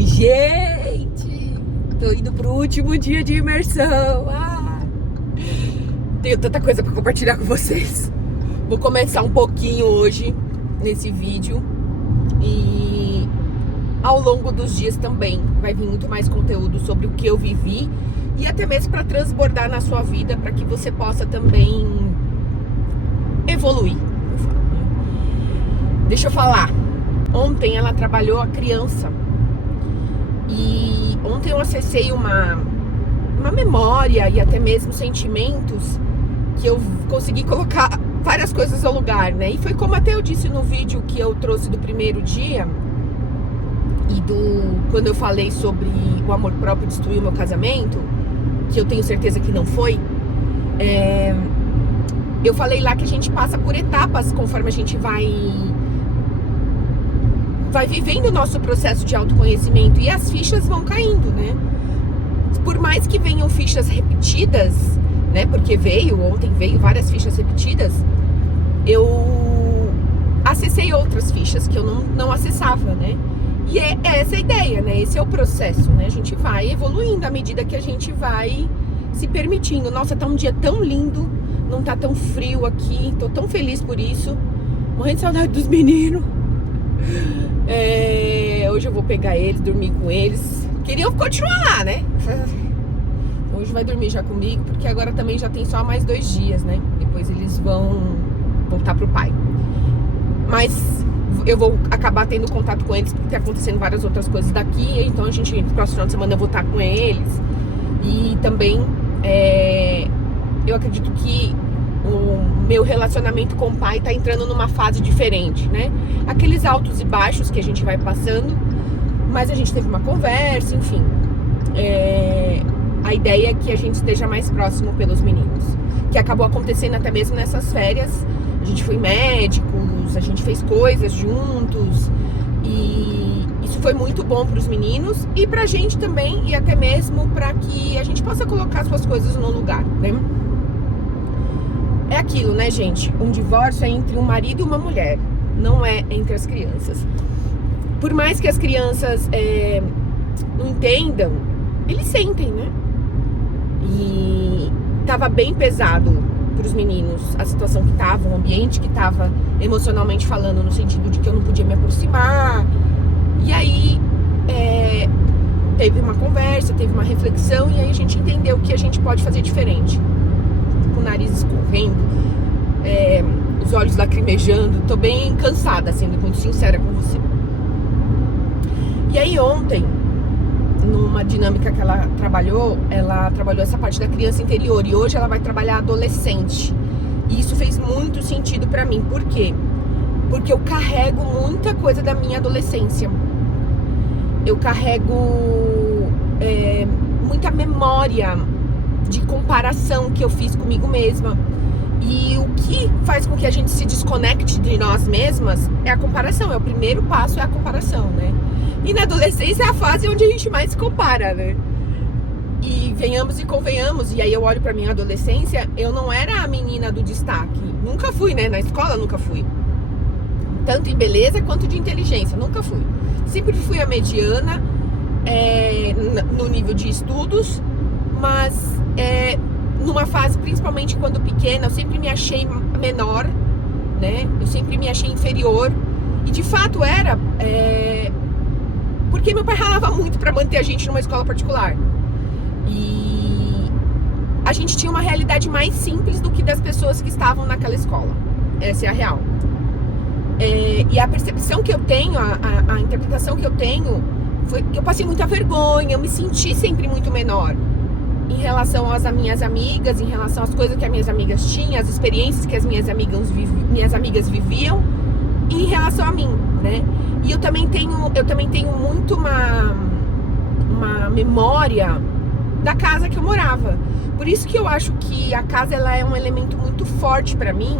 Oi, gente! Tô indo pro último dia de imersão. Tenho tanta coisa pra compartilhar com vocês. Vou começar um pouquinho hoje nesse vídeo e ao longo dos dias também vai vir muito mais conteúdo sobre o que eu vivi e até mesmo para transbordar na sua vida, para que você possa também evoluir. Deixa eu falar. Ontem ela trabalhou a criança e ontem eu acessei uma memória e até mesmo sentimentos que eu consegui colocar várias coisas ao lugar, né? E foi como até eu disse no vídeo que eu trouxe do primeiro dia e quando eu falei sobre o amor próprio destruir o meu casamento, que eu tenho certeza que não foi. Eu falei lá que a gente passa por etapas conforme a gente vai vivendo o nosso processo de autoconhecimento e as fichas vão caindo, né? Por mais que venham fichas repetidas, né? Porque ontem veio várias fichas repetidas, eu acessei outras fichas que eu não acessava, né? E é essa a ideia, né? Esse é o processo, né? A gente vai evoluindo à medida que a gente vai se permitindo. Nossa, tá um dia tão lindo, não tá tão frio aqui, tô tão feliz por isso. Morrendo de saudade dos meninos. Hoje eu vou pegar eles, dormir com eles. Queriam continuar lá, né? Hoje vai dormir já comigo, porque agora também já tem só mais 2 dias, né? Depois eles vão voltar pro pai. Mas eu vou acabar tendo contato com eles, porque tá acontecendo várias outras coisas daqui. Então no próximo final de semana eu vou estar com eles. E também eu acredito que o meu relacionamento com o pai tá entrando numa fase diferente, né? Aqueles altos e baixos que a gente vai passando, mas a gente teve uma conversa, enfim. A ideia é que a gente esteja mais próximo pelos meninos, que acabou acontecendo até mesmo nessas férias. A gente foi médicos, a gente fez coisas juntos e isso foi muito bom para os meninos e pra gente também, e até mesmo para que a gente possa colocar suas coisas no lugar, né? É aquilo, né, gente? Um divórcio é entre um marido e uma mulher, não é entre as crianças. Por mais que as crianças não entendam, eles sentem, né? E tava bem pesado pros meninos a situação que tava, o ambiente que tava emocionalmente falando, no sentido de que eu não podia me aproximar. E aí teve uma conversa, teve uma reflexão, e aí a gente entendeu que a gente pode fazer diferente. Com o nariz escorrendo, os olhos lacrimejando. Tô bem cansada, sendo muito sincera com você. E aí ontem, numa dinâmica que ela trabalhou essa parte da criança interior, e hoje ela vai trabalhar adolescente. E isso fez muito sentido pra mim. Por quê? Porque eu carrego muita coisa da minha adolescência. Eu carrego muita memória de comparação que eu fiz comigo mesma. E o que faz com que a gente se desconecte de nós mesmas é a comparação. O primeiro passo é a comparação, né? E na adolescência é a fase onde a gente mais se compara, né? E venhamos e convenhamos. E aí eu olho pra minha adolescência, eu não era a menina do destaque. Nunca fui, né? Na escola nunca fui. Tanto em beleza quanto de inteligência, nunca fui. Sempre fui a mediana no nível de estudos, mas numa fase, principalmente quando pequena, eu sempre me achei menor, né? Eu sempre me achei inferior. E de fato era porque meu pai ralava muito pra manter a gente numa escola particular. E a gente tinha uma realidade mais simples do que das pessoas que estavam naquela escola. Essa é a real. E a percepção que eu tenho, a interpretação que eu tenho, foi que eu passei muita vergonha, eu me senti sempre muito menor em relação às minhas amigas, em relação às coisas que as minhas amigas tinham, as experiências que as minhas amigas viviam, e em relação a mim, né? E eu também tenho muito uma memória da casa que eu morava. Por isso que eu acho que a casa ela é um elemento muito forte pra mim,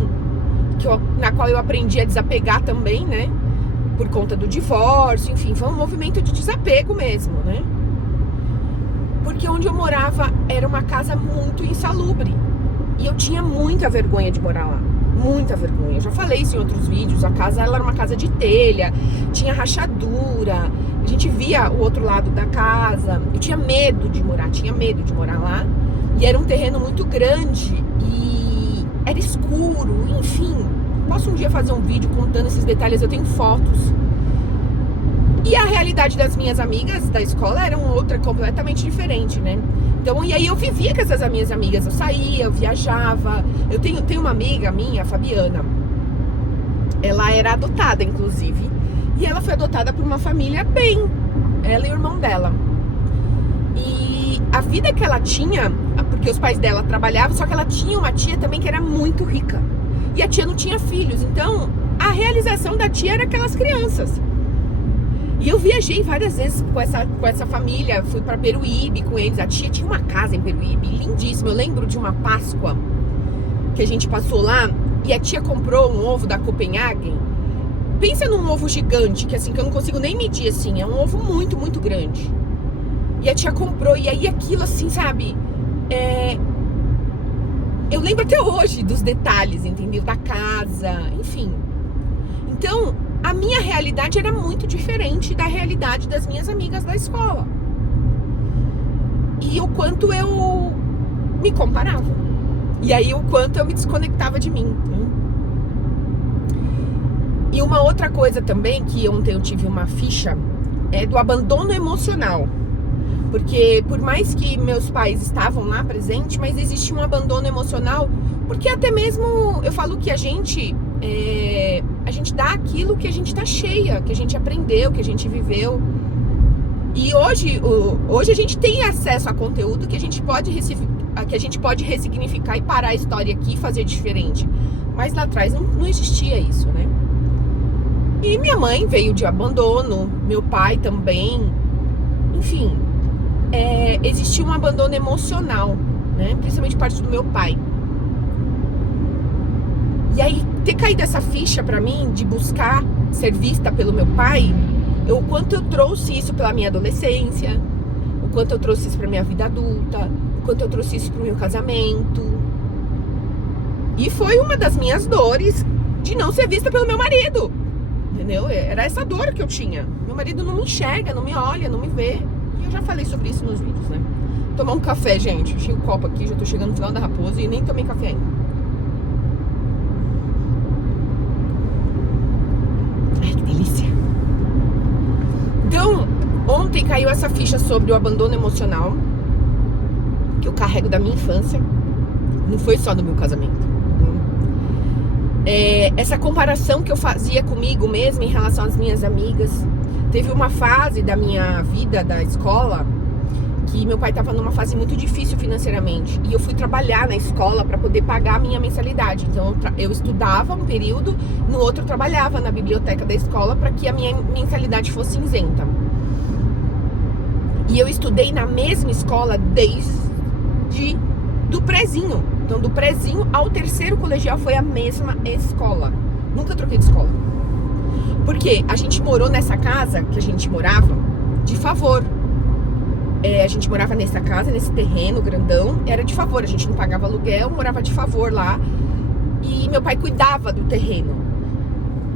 na qual eu aprendi a desapegar também, né? Por conta do divórcio, enfim, foi um movimento de desapego mesmo, né? Porque onde eu morava era uma casa muito insalubre. E eu tinha muita vergonha de morar lá. Muita vergonha. Eu já falei isso em outros vídeos. A casa ela era uma casa de telha, tinha rachadura. A gente via conhecia o outro lado da casa, eu tinha medo de morar lá. E era um terreno muito grande e era escuro, enfim. Posso um dia fazer um vídeo contando esses detalhes, eu tenho fotos. E a realidade das minhas amigas da escola era outra completamente diferente, né? Então, e aí eu vivia com essas minhas amigas, eu saía, eu viajava. Eu tenho uma amiga minha, a Fabiana. Ela era adotada, inclusive. E ela foi adotada por uma família bem, ela e o irmão dela. E a vida que ela tinha, porque os pais dela trabalhavam, só que ela tinha uma tia também que era muito rica. E a tia não tinha filhos, então a realização da tia era aquelas crianças. E eu viajei várias vezes com essa família, fui pra Peruíbe com eles. A tia tinha uma casa em Peruíbe, lindíssima. Eu lembro de uma Páscoa que a gente passou lá e a tia comprou um ovo da Copenhagen. Pensa num ovo gigante, que assim, que eu não consigo nem medir, assim, é um ovo muito, muito grande. E a tia comprou, e aí aquilo assim, sabe, eu lembro até hoje dos detalhes, entendeu? Da casa, enfim. Então, a minha realidade era muito diferente da realidade das minhas amigas da escola. E o quanto eu me comparava. E aí o quanto eu me desconectava de mim. E uma outra coisa também, que ontem eu tive uma ficha, é do abandono emocional. Porque por mais que meus pais estavam lá presentes, mas existe um abandono emocional, porque até mesmo eu falo que a gente dá aquilo que a gente tá cheia, que a gente aprendeu, que a gente viveu. E hoje a gente tem acesso a conteúdo que a gente pode ressignificar e parar a história aqui e fazer diferente. Mas lá atrás não existia isso, né? E minha mãe veio de abandono, meu pai também, enfim, existia um abandono emocional, né? Principalmente parte do meu pai. E aí, ter caído essa ficha pra mim de buscar ser vista pelo meu pai, o quanto eu trouxe isso pela minha adolescência, o quanto eu trouxe isso pra minha vida adulta, o quanto eu trouxe isso pro meu casamento. E foi uma das minhas dores de não ser vista pelo meu marido. Entendeu? Era essa dor que eu tinha. Meu marido não me enxerga, não me olha, não me vê. E eu já falei sobre isso nos vídeos, né? Tomar um café, gente. Enchi o copo aqui, já tô chegando no final da Raposa e nem tomei café ainda. Ai, que delícia. Então, ontem caiu essa ficha sobre o abandono emocional que eu carrego da minha infância. Não foi só do meu casamento. Essa comparação que eu fazia comigo mesma em relação às minhas amigas. Teve uma fase da minha vida da escola que meu pai estava numa fase muito difícil financeiramente e eu fui trabalhar na escola para poder pagar a minha mensalidade. Então eu estudava um período, no outro eu trabalhava na biblioteca da escola para que a minha mensalidade fosse isenta. E eu estudei na mesma escola desde do prezinho. Então, do prezinho ao terceiro colegial foi a mesma escola. Nunca troquei de escola. Porque a gente morou nessa casa que a gente morava de favor. A gente morava nessa casa, nesse terreno grandão. Era de favor, a gente não pagava aluguel, morava de favor lá. E meu pai cuidava do terreno.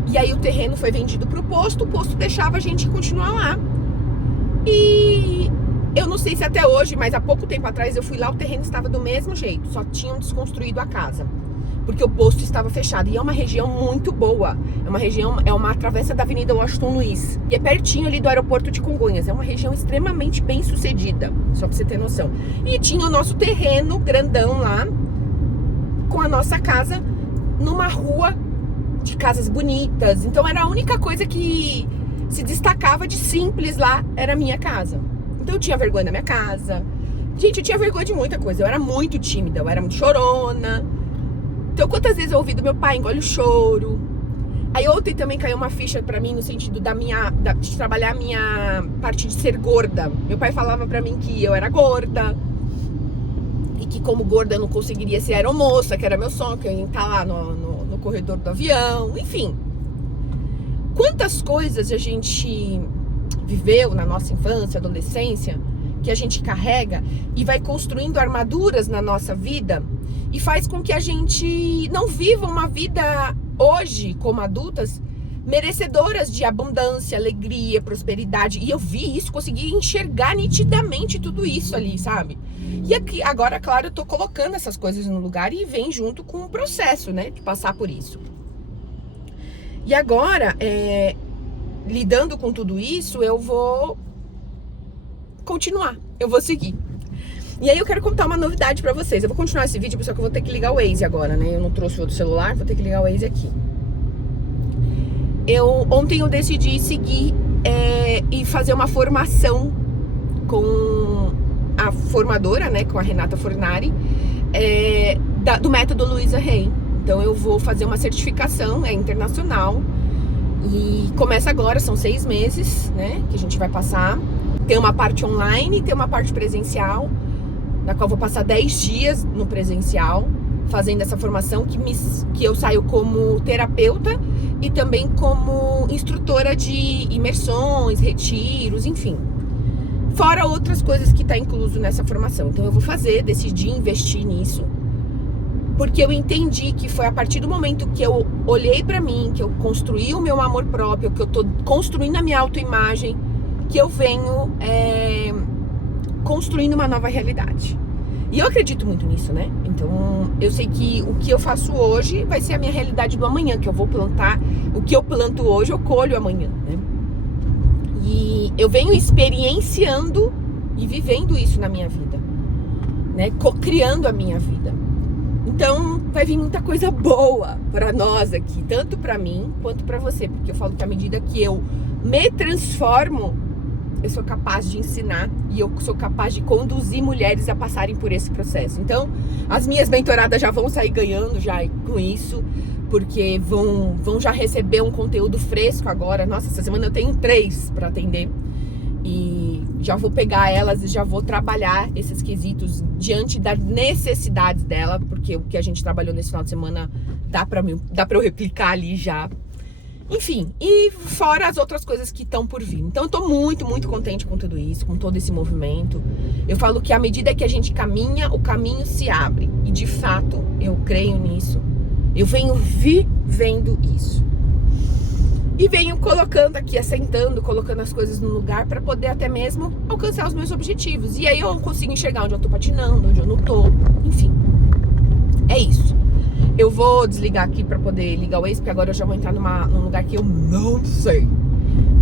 E aí o terreno foi vendido pro posto, o posto deixava a gente continuar lá. E eu não sei se até hoje, mas há pouco tempo atrás eu fui lá, o terreno estava do mesmo jeito, só tinham desconstruído a casa, porque o posto estava fechado. E é uma região muito boa, é uma travessa da Avenida Washington Luiz, e é pertinho ali do aeroporto de Congonhas. É uma região extremamente bem sucedida, só pra você ter noção. E tinha o nosso terreno grandão lá, com a nossa casa, numa rua de casas bonitas. Então era a única coisa que se destacava de simples lá, era a minha casa. Então eu tinha vergonha da minha casa. Gente, eu tinha vergonha de muita coisa. Eu era muito tímida, eu era muito chorona. Então quantas vezes eu ouvi do meu pai, engole o choro. Aí ontem também caiu uma ficha pra mim no sentido de trabalhar a minha parte de ser gorda. Meu pai falava pra mim que eu era gorda. E que como gorda eu não conseguiria ser aeromoça, que era meu sonho, que eu ia estar lá no corredor do avião. Enfim. Quantas coisas a gente viveu na nossa infância, adolescência, que a gente carrega e vai construindo armaduras na nossa vida e faz com que a gente não viva uma vida hoje, como adultas, merecedoras de abundância, alegria, prosperidade. E eu vi isso, consegui enxergar nitidamente tudo isso ali, sabe? E aqui, agora, claro, eu tô colocando essas coisas no lugar e vem junto com o processo, né? De passar por isso. E agora, lidando com tudo isso, eu vou continuar, eu vou seguir. E aí eu quero contar uma novidade pra vocês. Eu vou continuar esse vídeo, só que eu vou ter que ligar o Waze agora, né? Eu não trouxe o outro celular, vou ter que ligar o Waze aqui. Ontem eu decidi seguir e fazer uma formação com a formadora, né? Com a Renata Fornari, do método Luisa Hay. Então eu vou fazer uma certificação, internacional. E começa agora, são 6 meses, né? Que a gente vai passar. Tem uma parte online e tem uma parte presencial, na qual eu vou passar 10 dias no presencial, fazendo essa formação que eu saio como terapeuta e também como instrutora de imersões, retiros, enfim. Fora outras coisas que tá incluso nessa formação. Então eu vou decidi investir nisso, porque eu entendi que foi a partir do momento que eu olhei pra mim, que eu construí o meu amor próprio, que eu tô construindo a minha autoimagem, que eu venho construindo uma nova realidade. E eu acredito muito nisso, né? Então, eu sei que o que eu faço hoje vai ser a minha realidade do amanhã, que eu vou plantar. O que eu planto hoje, eu colho amanhã, né? E eu venho experienciando e vivendo isso na minha vida, né? Co-criando a minha vida. Então, vai vir muita coisa boa para nós aqui, tanto para mim quanto para você, porque eu falo que à medida que eu me transformo, eu sou capaz de ensinar e eu sou capaz de conduzir mulheres a passarem por esse processo. Então, as minhas mentoradas já vão sair ganhando já com isso, porque vão já receber um conteúdo fresco agora. Nossa, essa semana eu tenho 3 para atender e já vou pegar elas e já vou trabalhar esses quesitos diante das necessidades dela, porque o que a gente trabalhou nesse final de semana dá para eu replicar ali já. Enfim, e fora as outras coisas que estão por vir. Então eu tô muito, muito contente com tudo isso, com todo esse movimento. Eu falo que à medida que a gente caminha, o caminho se abre. E de fato, eu creio nisso. Eu venho vivendo isso. E venho colocando aqui, assentando, colocando as coisas no lugar para poder até mesmo alcançar os meus objetivos. E aí eu consigo enxergar onde eu tô patinando, onde eu não tô. Enfim, é isso. Eu vou desligar aqui pra poder ligar o Waze, porque agora eu já vou entrar num lugar que eu não sei.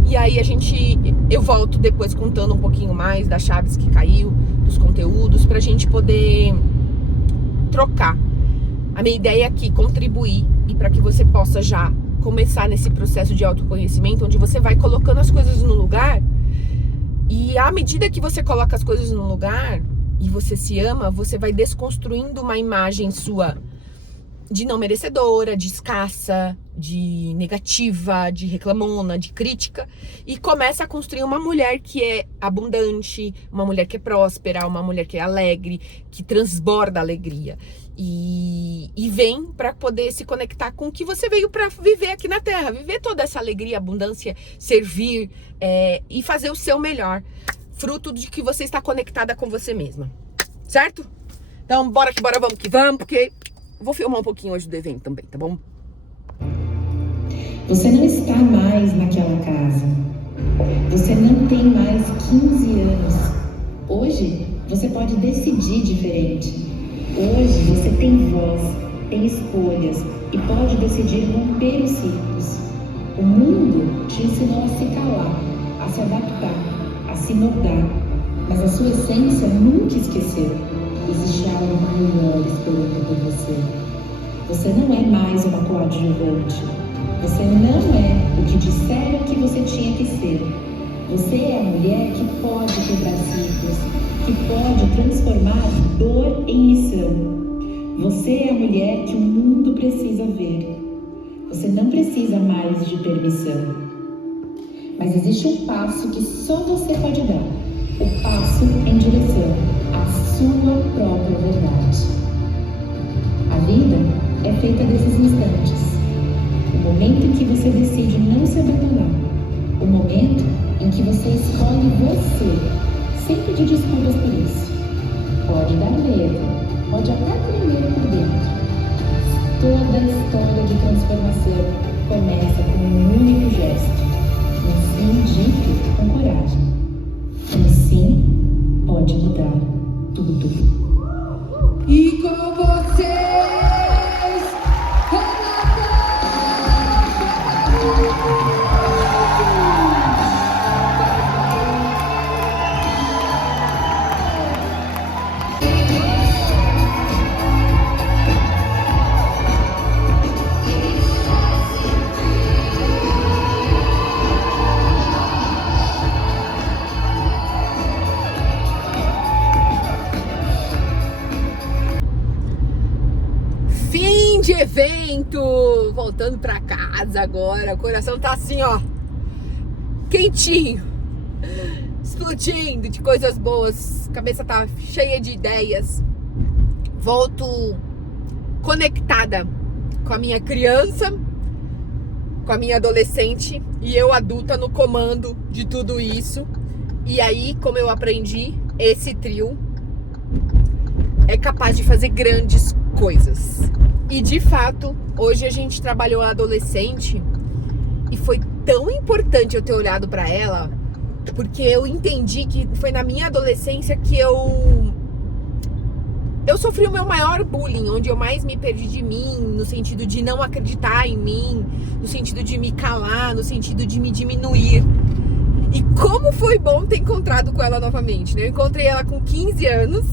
E aí eu volto depois contando um pouquinho mais das chaves que caiu, dos conteúdos, pra gente poder trocar. A minha ideia aqui é contribuir e para que você possa já começar nesse processo de autoconhecimento, onde você vai colocando as coisas no lugar. E à medida que você coloca as coisas no lugar e você se ama, você vai desconstruindo uma imagem sua de não merecedora, de escassa, de negativa, de reclamona, de crítica, e começa a construir uma mulher que é abundante, uma mulher que é próspera, uma mulher que é alegre, que transborda alegria. E vem para poder se conectar com o que você veio para viver aqui na Terra, viver toda essa alegria, abundância, servir e fazer o seu melhor, fruto de que você está conectada com você mesma, certo? Então bora vamos que vamos, porque vou filmar um pouquinho hoje do evento também, tá bom? Você não está mais naquela casa. Você não tem mais 15 anos. Hoje, você pode decidir diferente. Hoje, você tem voz, tem escolhas e pode decidir romper os ciclos. O mundo te ensinou a se calar, a se adaptar, a se moldar. Mas a sua essência nunca esqueceu. Existe algo maior esperando por você. Você não é mais uma coadjuvante. Você não é o que disseram que você tinha que ser. Você é a mulher que pode quebrar ciclos, que pode transformar dor em missão. Você é a mulher que o mundo precisa ver. Você não precisa mais de permissão. Mas existe um passo que só você pode dar. O passo em direção à sua própria verdade. A vida é feita desses instantes. O momento em que você decide não se abandonar. O momento em que você escolhe você, sem pedir desculpas por isso. Pode dar medo, pode até tremer por dentro. Toda a história de transformação começa com um único gesto. Um sim dito com coragem. Um sim pode mudar tudo. E com vocês, Fim de evento! Voltando pra casa agora. O coração tá assim, ó, quentinho, explodindo de coisas boas. A cabeça tá cheia de ideias. Volto conectada com a minha criança, com a minha adolescente e eu adulta no comando de tudo isso. E aí, como eu aprendi, esse trio é capaz de fazer grandes coisas. E de fato, hoje a gente trabalhou a adolescente e foi tão importante eu ter olhado pra ela, porque eu entendi que foi na minha adolescência que eu sofri o meu maior bullying, onde eu mais me perdi de mim, no sentido de não acreditar em mim, no sentido de me calar, no sentido de me diminuir. E como foi bom ter encontrado com ela novamente, né? Eu encontrei ela com 15 anos.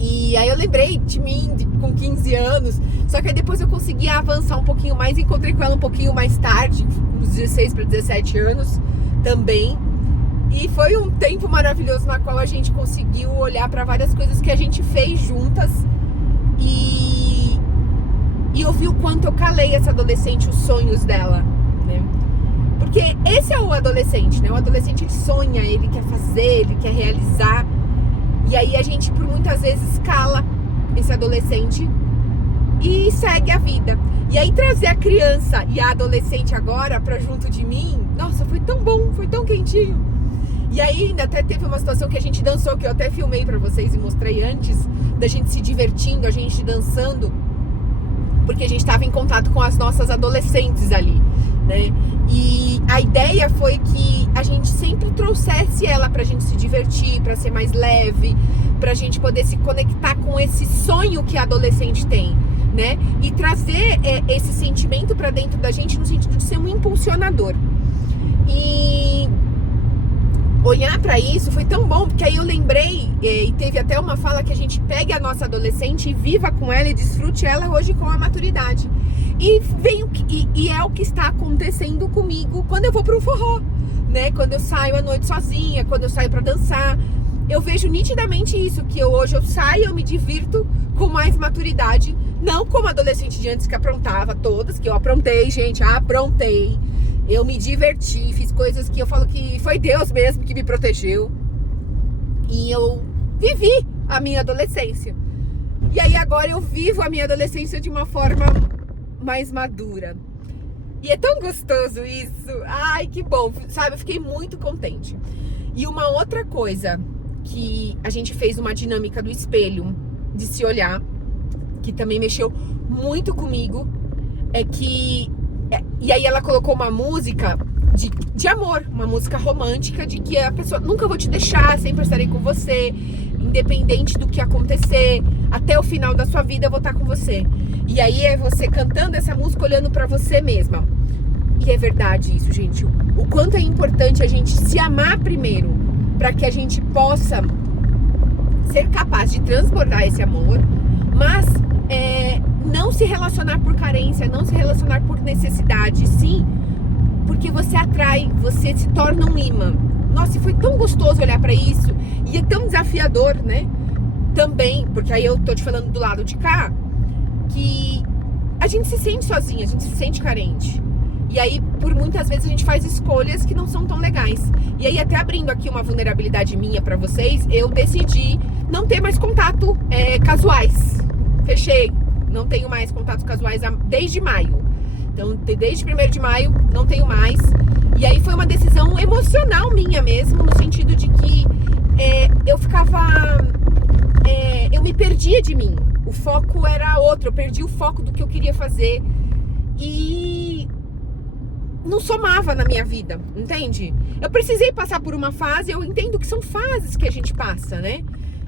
E aí eu lembrei de mim com 15 anos, só que aí depois eu consegui avançar um pouquinho mais, encontrei com ela um pouquinho mais tarde, uns 16 para 17 anos também. E foi um tempo maravilhoso na qual a gente conseguiu olhar para várias coisas que a gente fez juntas e eu vi o quanto eu calei essa adolescente, os sonhos dela, né? Porque esse é o adolescente, né? O adolescente, ele sonha, ele quer fazer, ele quer realizar. E aí a gente, por muitas vezes, cala esse adolescente e segue a vida. E aí trazer a criança e a adolescente agora pra junto de mim, nossa, foi tão bom, foi tão quentinho. E aí ainda até teve uma situação que a gente dançou, que eu até filmei pra vocês e mostrei antes, da gente se divertindo, a gente dançando, porque a gente tava em contato com as nossas adolescentes ali, né? E a ideia foi que a gente sempre trouxesse ela pra gente se divertir, pra ser mais leve, pra gente poder se conectar com esse sonho que a adolescente tem, né? E trazer esse sentimento pra dentro da gente no sentido de ser um impulsionador. E olhar pra isso foi tão bom, porque aí eu lembrei, e teve até uma fala que a gente pegue a nossa adolescente e viva com ela e desfrute ela hoje com a maturidade. E é o que está acontecendo comigo quando eu vou para um forró, né? Quando eu saio à noite sozinha, quando eu saio para dançar, eu vejo nitidamente isso, que hoje eu saio, eu me divirto com mais maturidade, não como adolescente de antes que aprontava todas, que eu aprontei, gente, aprontei. Eu me diverti, fiz coisas que eu falo que foi Deus mesmo que me protegeu. E eu vivi a minha adolescência. E aí agora eu vivo a minha adolescência de uma forma mais madura. E é tão gostoso isso. Ai, que bom, sabe? Eu fiquei muito contente. E uma outra coisa que a gente fez uma dinâmica do espelho, de se olhar, que também mexeu muito comigo, é que... E aí ela colocou uma música de amor, uma música romântica, de que a pessoa, nunca vou te deixar, sempre estarei com você, independente do que acontecer, até o final da sua vida eu vou estar com você. E aí é você cantando essa música, olhando pra você mesma. E é verdade isso, gente. O quanto é importante a gente se amar primeiro, pra que a gente possa ser capaz de transbordar esse amor, mas não se relacionar por carência, não se relacionar por necessidade, sim, porque você atrai, você se torna um imã. Nossa, e foi tão gostoso olhar pra isso, e é tão desafiador, né? Também, porque aí eu tô te falando do lado de cá, que a gente se sente sozinha, a gente se sente carente. E aí, por muitas vezes, a gente faz escolhas que não são tão legais. E aí, até abrindo aqui uma vulnerabilidade minha pra vocês, eu decidi não ter mais contato casuais. Fechei. Não tenho mais contatos casuais desde maio. Então, desde 1º de maio, não tenho mais. E aí, foi uma decisão emocional minha mesmo, no sentido de que eu ficava... eu me perdia de mim. O foco era outro, eu perdi o foco do que eu queria fazer. e não somava na minha vida, entende? Eu precisei passar por uma fase, eu entendo que são fases que a gente passa, né?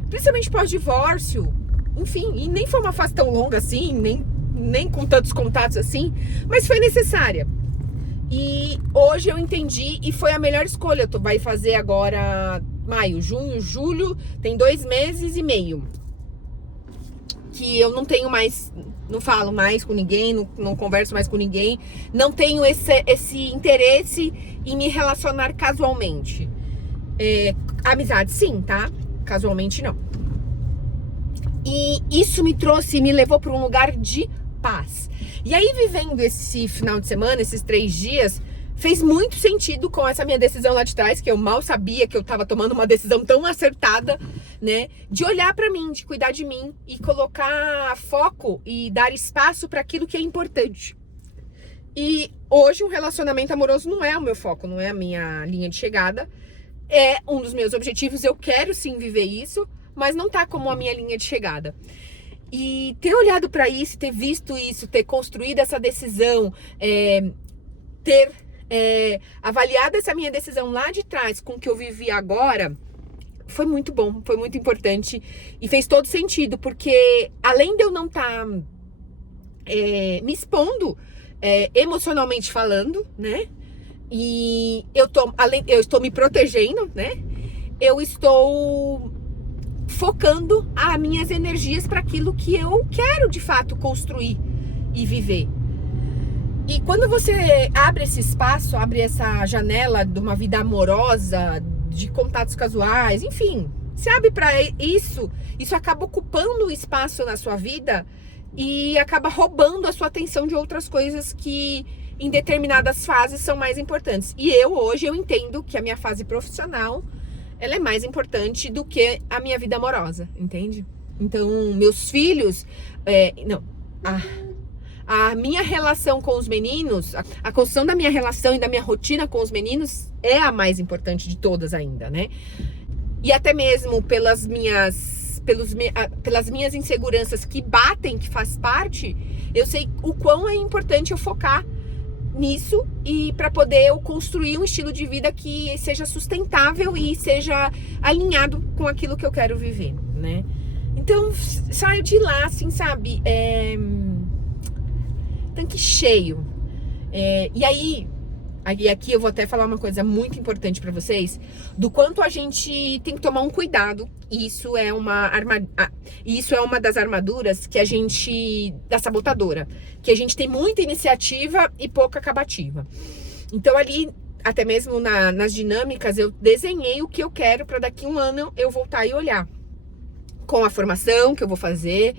Principalmente pós-divórcio, enfim, e nem foi uma fase tão longa assim, nem com tantos contatos assim, mas foi necessária. E hoje eu entendi e foi a melhor escolha. Vai fazer agora maio, junho, julho, tem 2 meses e meio que eu não tenho mais, não falo mais com ninguém, não converso mais com ninguém, não tenho esse interesse em me relacionar casualmente. Amizade sim, tá? Casualmente não. E isso me levou para um lugar de paz. E aí, vivendo esse final de semana, esses 3 dias, fez muito sentido com essa minha decisão lá de trás, que eu mal sabia que eu tava tomando uma decisão tão acertada, né? De olhar pra mim, de cuidar de mim e colocar foco e dar espaço para aquilo que é importante. E hoje um relacionamento amoroso não é o meu foco, não é a minha linha de chegada. É um dos meus objetivos, eu quero sim viver isso, mas não tá como a minha linha de chegada. E ter olhado para isso, ter visto isso, ter construído essa decisão, ter avaliado essa minha decisão lá de trás com o que eu vivi agora, foi muito bom, foi muito importante e fez todo sentido, porque além de eu não estar me expondo emocionalmente falando, né? E eu estou me protegendo, né? Eu estou focando as minhas energias para aquilo que eu quero de fato construir e viver. E quando você abre esse espaço, abre essa janela de uma vida amorosa, de contatos casuais, enfim, se abre para isso acaba ocupando o espaço na sua vida e acaba roubando a sua atenção de outras coisas que em determinadas fases são mais importantes. E hoje eu entendo que a minha fase profissional, ela é mais importante do que a minha vida amorosa, entende? Então, meus filhos, a minha relação com os meninos, a construção da minha relação e da minha rotina com os meninos é a mais importante de todas ainda, né? E até mesmo pelas minhas inseguranças que batem, que faz parte, eu sei o quão é importante eu focar nisso e para poder eu construir um estilo de vida que seja sustentável e seja alinhado com aquilo que eu quero viver, né? Então, saio de lá, assim, sabe? Tanque cheio. E aí aqui eu vou até falar uma coisa muito importante pra vocês, do quanto a gente tem que tomar um cuidado. Isso é uma das armaduras que a gente, da sabotadora, que a gente tem muita iniciativa e pouca acabativa. Então ali, até mesmo nas dinâmicas, eu desenhei o que eu quero para daqui 1 ano eu voltar e olhar. Com a formação que eu vou fazer,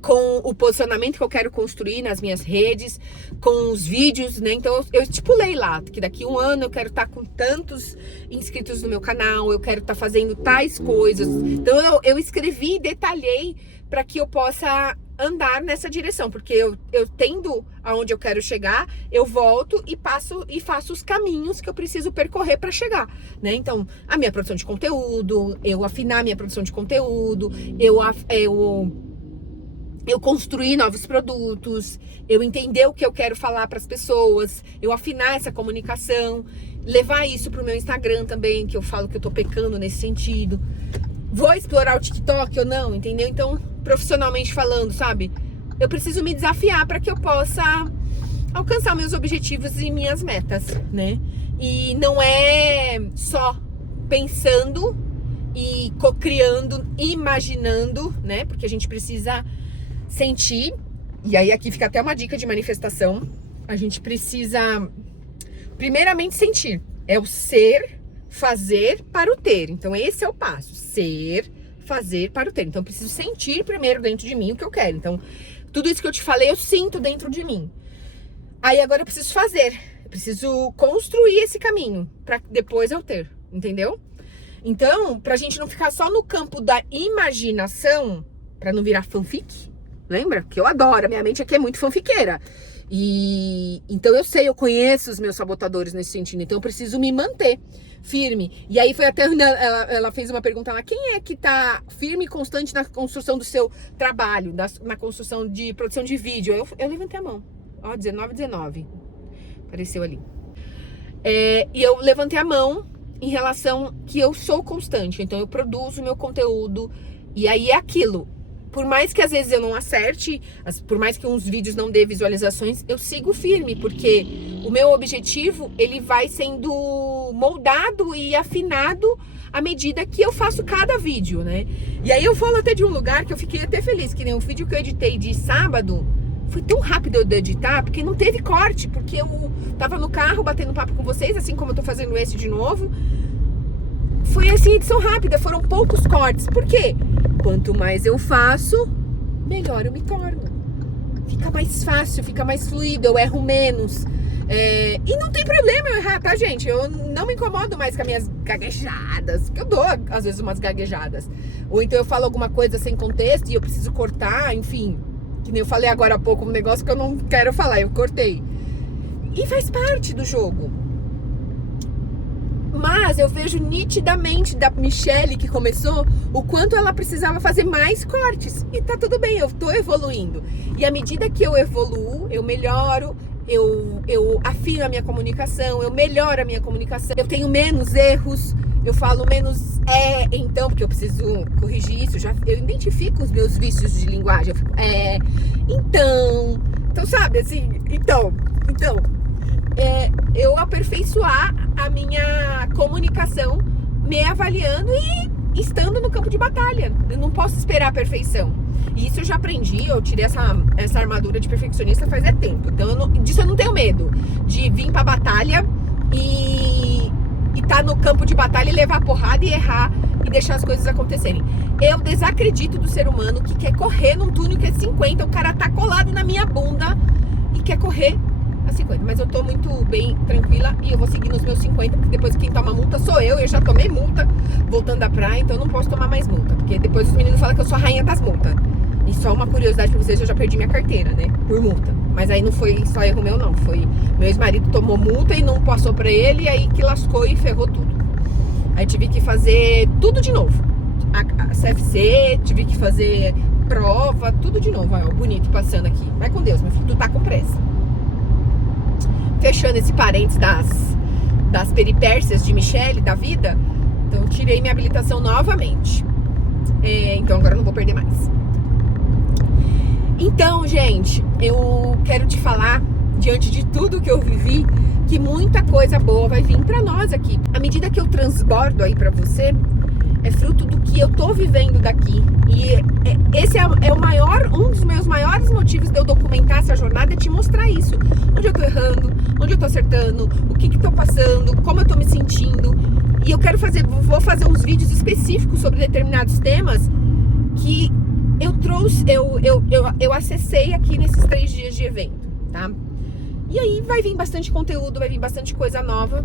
com o posicionamento que eu quero construir nas minhas redes, com os vídeos, né? Então eu estipulei lá que daqui 1 ano eu quero estar com tantos inscritos no meu canal, eu quero estar fazendo tais coisas. Então eu escrevi e detalhei para que eu possa andar nessa direção, porque eu tendo aonde eu quero chegar, eu volto e faço os caminhos que eu preciso percorrer para chegar, né? Então, a minha produção de conteúdo, eu afinar a minha produção de conteúdo, eu construir novos produtos, eu entender o que eu quero falar para as pessoas, eu afinar essa comunicação, levar isso pro meu Instagram também, que eu falo que eu tô pecando nesse sentido. Vou explorar o TikTok ou não, entendeu? Então, profissionalmente falando, sabe? Eu preciso me desafiar para que eu possa alcançar meus objetivos e minhas metas, né? E não é só pensando e co-criando, imaginando, né? Porque a gente precisa sentir, e aí aqui fica até uma dica de manifestação. A gente precisa primeiramente sentir, é o ser, fazer para o ter. Então esse é o passo, ser, fazer para o ter. Então eu preciso sentir primeiro dentro de mim o que eu quero. Então tudo isso que eu te falei eu sinto dentro de mim. Aí agora eu preciso fazer, eu preciso construir esse caminho para depois eu ter, entendeu? Então, pra gente não ficar só no campo da imaginação, pra não virar fanfic, lembra? Que eu adoro, a minha mente aqui é muito fanfiqueira. E então eu conheço os meus sabotadores nesse sentido, então eu preciso me manter firme. E aí foi até ela fez uma pergunta lá, quem é que tá firme e constante na construção do seu trabalho, na construção de produção de vídeo? Eu levantei a mão. Ó, 19. Apareceu ali. E eu levantei a mão em relação que eu sou constante. Então eu produzo meu conteúdo. E aí é aquilo. Por mais que às vezes eu não acerte, por mais que uns vídeos não dê visualizações, eu sigo firme, porque o meu objetivo, ele vai sendo moldado e afinado à medida que eu faço cada vídeo, né? E aí eu falo até de um lugar que eu fiquei até feliz, que nem o vídeo que eu editei de sábado, foi tão rápido eu de editar, porque não teve corte, porque eu tava no carro batendo papo com vocês, assim como eu tô fazendo esse de novo. Foi assim, edição rápida, foram poucos cortes. Por quê? Quanto mais eu faço, melhor eu me torno. Fica mais fácil, fica mais fluido, eu erro menos. E não tem problema eu errar, tá, gente? Eu não me incomodo mais com as minhas gaguejadas, que eu dou, às vezes, umas gaguejadas. Ou então eu falo alguma coisa sem contexto e eu preciso cortar, enfim. Que nem eu falei agora há pouco, um negócio que eu não quero falar, eu cortei. E faz parte do jogo. Mas eu vejo nitidamente da Michelle que começou o quanto ela precisava fazer mais cortes. E tá tudo bem, eu tô evoluindo. E à medida que eu evoluo, eu melhoro, eu afino a minha comunicação, eu melhoro a minha comunicação, eu tenho menos erros, eu falo menos então, porque eu preciso corrigir isso. Eu identifico os meus vícios de linguagem. Eu fico, então, sabe, assim, então. Eu aperfeiçoar a minha comunicação, me avaliando e estando no campo de batalha. Eu não posso esperar a perfeição. E isso eu já aprendi, eu tirei essa armadura de perfeccionista faz tempo. Então disso eu não tenho medo, de vir pra batalha e tá no campo de batalha e levar porrada e errar e deixar as coisas acontecerem. Eu desacredito do ser humano que quer correr num túnel que é 50, o cara tá colado na minha bunda e quer correr a 50, mas eu tô muito bem, tranquila, e eu vou seguir nos meus 50, porque depois quem toma multa sou eu já tomei multa voltando da praia, então eu não posso tomar mais multa, porque depois os meninos falam que eu sou a rainha das multas. E só uma curiosidade pra vocês, eu já perdi minha carteira, né, por multa, mas aí não foi só erro meu não, foi meu ex-marido tomou multa e não passou pra ele, e aí que lascou e ferrou tudo. Aí tive que fazer tudo de novo, a CFC, tive que fazer prova, tudo de novo. Ó, bonito passando aqui, vai com Deus, meu filho, tu tá com pressa. Fechando esse parênteses das peripécias de Michelle, da vida, então tirei minha habilitação novamente. Então agora eu não vou perder mais. Então, gente, eu quero te falar, diante de tudo que eu vivi, que muita coisa boa vai vir pra nós aqui. À medida que eu transbordo aí pra você, é fruto do que eu tô vivendo daqui. E esse é um dos meus maiores motivos de eu documentar essa jornada, é te mostrar isso. Onde eu tô errando, onde eu tô acertando, o que tô passando, como eu tô me sentindo. E eu quero vou fazer uns vídeos específicos sobre determinados temas que eu trouxe, eu acessei aqui nesses 3 dias de evento, tá? E aí vai vir bastante conteúdo, vai vir bastante coisa nova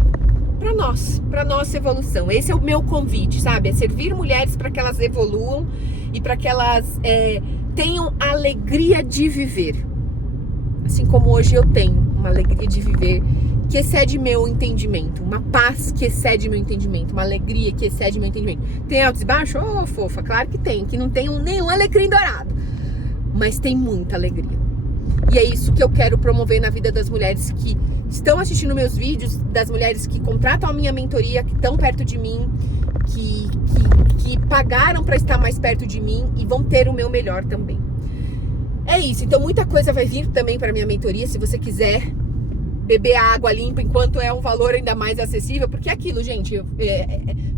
pra nossa evolução. Esse é o meu convite, sabe? É servir mulheres para que elas evoluam e para que elas tenham a alegria de viver. Assim como hoje eu tenho uma alegria de viver que excede meu entendimento, uma paz que excede meu entendimento, uma alegria que excede meu entendimento. Tem altos e baixos? Oh, fofa, claro que tem, que não tem nenhum alecrim dourado, mas tem muita alegria. E é isso que eu quero promover na vida das mulheres que estão assistindo meus vídeos, das mulheres que contratam a minha mentoria, que estão perto de mim, que pagaram para estar mais perto de mim e vão ter o meu melhor também. É isso, então muita coisa vai vir também para minha mentoria, se você quiser beber água limpa enquanto é um valor ainda mais acessível, porque é aquilo, gente,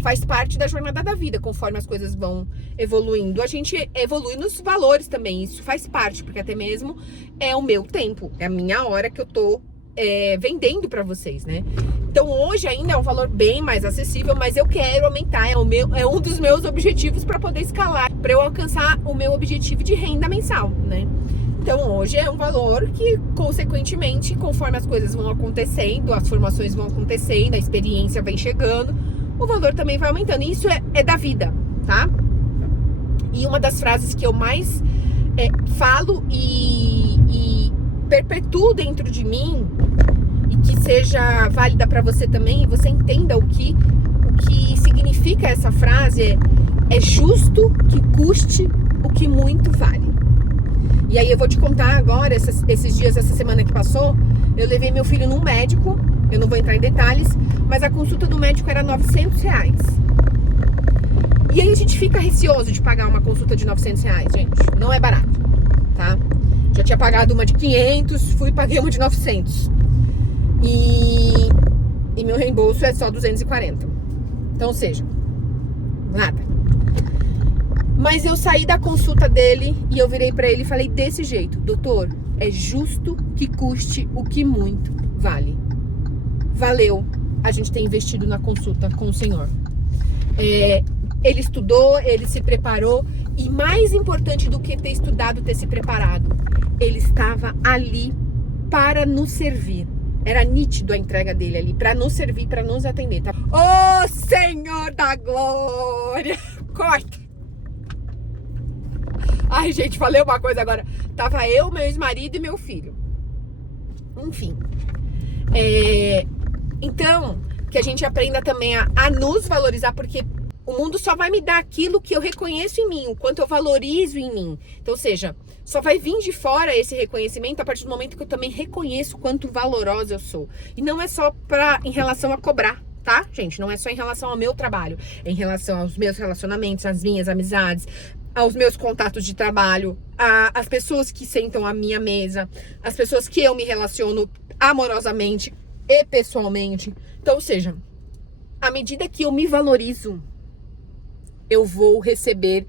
faz parte da jornada da vida, conforme as coisas vão evoluindo, a gente evolui nos valores também, isso faz parte, porque até mesmo é o meu tempo, é a minha hora que eu tô vendendo pra vocês, né? Então hoje ainda é um valor bem mais acessível, mas eu quero aumentar, é um dos meus objetivos para poder escalar, para eu alcançar o meu objetivo de renda mensal, né? Então hoje é um valor que, consequentemente, conforme as coisas vão acontecendo, as formações vão acontecendo, a experiência vem chegando, o valor também vai aumentando. Isso é da vida, tá? E uma das frases que eu mais falo e perpetuo dentro de mim, e que seja válida para você também, e você entenda o que significa essa frase, é justo que custe o que muito vale. E aí eu vou te contar agora, esses dias, essa semana que passou, eu levei meu filho num médico, eu não vou entrar em detalhes, mas a consulta do médico era R$900. E aí a gente fica receoso de pagar uma consulta de R$900, gente. Não é barato, tá? Já tinha pagado uma de 500, fui e paguei uma de 900. E meu reembolso é só 240. Então, ou seja, nada. Mas eu saí da consulta dele e eu virei pra ele e falei desse jeito: doutor, é justo que custe o que muito vale. Valeu a gente ter investido na consulta com o senhor. Ele estudou, ele se preparou e mais importante do que ter estudado, ter se preparado, ele estava ali para nos servir. Era nítido a entrega dele ali, para nos servir, para nos atender, tá? Ô Senhor da Glória! Corta! Ai, gente, falei uma coisa agora. Tava eu, meu ex-marido e meu filho. Enfim. Então, que a gente aprenda também a nos valorizar, porque o mundo só vai me dar aquilo que eu reconheço em mim, o quanto eu valorizo em mim. Então, ou seja, só vai vir de fora esse reconhecimento a partir do momento que eu também reconheço o quanto valorosa eu sou. E não é só em relação a cobrar, tá, gente? Não é só em relação ao meu trabalho. É em relação aos meus relacionamentos, às minhas amizades, aos meus contatos de trabalho, às pessoas que sentam à minha mesa, as pessoas que eu me relaciono amorosamente e pessoalmente. Então, ou seja, à medida que eu me valorizo, eu vou receber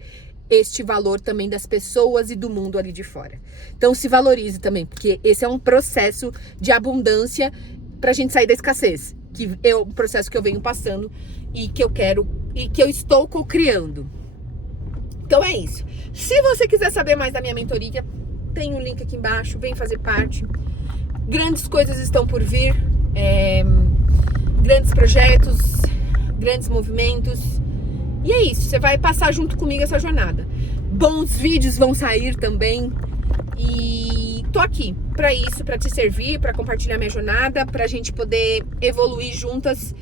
este valor também das pessoas e do mundo ali de fora. Então se valorize também, porque esse é um processo de abundância pra gente sair da escassez, que é um processo que eu venho passando e que eu quero e que eu estou co-criando. Então é isso. Se você quiser saber mais da minha mentoria, tem um link aqui embaixo, vem fazer parte. Grandes coisas estão por vir, grandes projetos, grandes movimentos. E é isso, você vai passar junto comigo essa jornada. Bons vídeos vão sair também. E tô aqui pra isso, pra te servir, pra compartilhar minha jornada, pra gente poder evoluir juntas.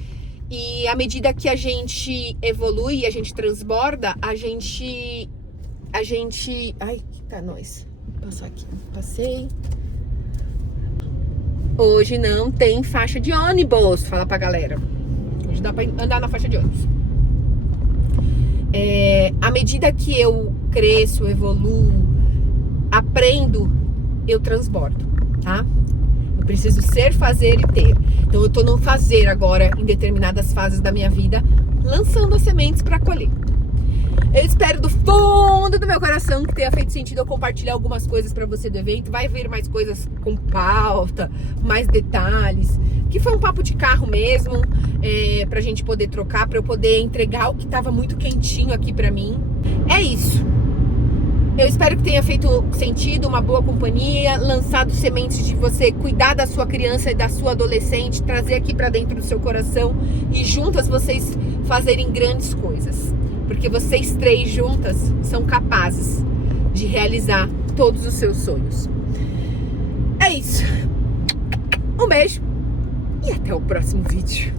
E à medida que a gente evolui, a gente transborda, a gente... Ai, tá nós. Vou passar aqui. Passei. Hoje não tem faixa de ônibus, fala pra galera. Hoje dá pra andar na faixa de ônibus. À medida que eu cresço, evoluo, aprendo, eu transbordo, tá? Eu preciso ser, fazer e ter. Então eu tô no fazer agora, em determinadas fases da minha vida, lançando as sementes para colher. Eu espero do fundo do meu coração que tenha feito sentido eu compartilhar algumas coisas para você do evento. Vai vir mais coisas com pauta, mais detalhes, que foi um papo de carro mesmo, pra gente poder trocar, pra eu poder entregar o que tava muito quentinho aqui pra mim. É isso. Eu espero que tenha feito sentido, uma boa companhia, lançado sementes de você cuidar da sua criança e da sua adolescente, trazer aqui pra dentro do seu coração e juntas vocês fazerem grandes coisas. Porque vocês três juntas são capazes de realizar todos os seus sonhos. É isso. Um beijo e até o próximo vídeo.